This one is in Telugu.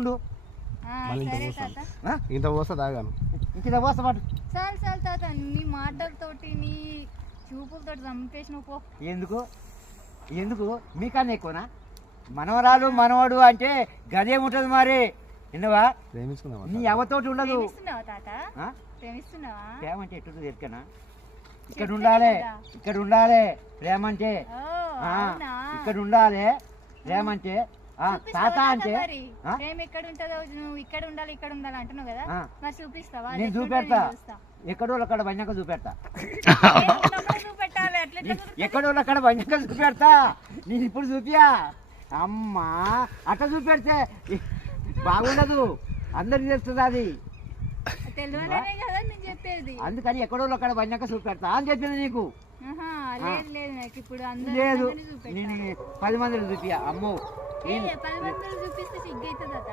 ఉండు. సరే తాత, ఇంత పోస్తా తాగాను. ఇంత పోస్తా పాటు. చాలు చాలు తాత, నీ మాటలతోటి నీ చూపులతోటి చంపేసిన పో. ఎందుకు ఎందుకు మీకన్నా ఎక్కువనా? మనవరాలు మనవాడు అంటే గదే ఉంటుంది మరి. విన్నవా? ప్రేమించుకున్నావా? నీ ఎవతోటి ఉండదు. ప్రేమిస్తున్నావా తాత? ప్రేమిస్తున్నావా? ప్రేమ అంటే ఎట్టు ఎక్కనా? ఇక్కడ ఉండాలి, ఇక్కడ ఉండాలి ప్రేమ అంటే. ఇక్కడ ఉండాలి ప్రేమ అంటే. తాత అంటే ప్రేమ ఎక్కడ ఉంటుందో, నువ్వు ఇక్కడ ఉండాలి ఇక్కడ ఉండాలి అంటున్నావు కదా, మరి చూపిస్తావా? నేను చూపెడతా. ఎక్కడో అక్కడ బంజాక చూపెడతా. చూపెట్టాలి, ఎక్కడో అక్కడ బంజాక చూపెడతా. నేను ఇప్పుడు చూపియా. అమ్మా అట్లా చూపెడితే బాగుండదు, అందరికి తెలుస్తుంది అది. తెలియనే కదా నేను చెప్పేది. అందుకని ఎక్కడో అక్కడ బంజాక చూపెడతా అని చెప్పింది నీకు. లేదు లేదు, నాకు ఇప్పుడు లేదు, నేను 10 మందిని చూపియా. అమ్మో 10 మందిని చూపిస్తే సిగ్గు అవుతుంది.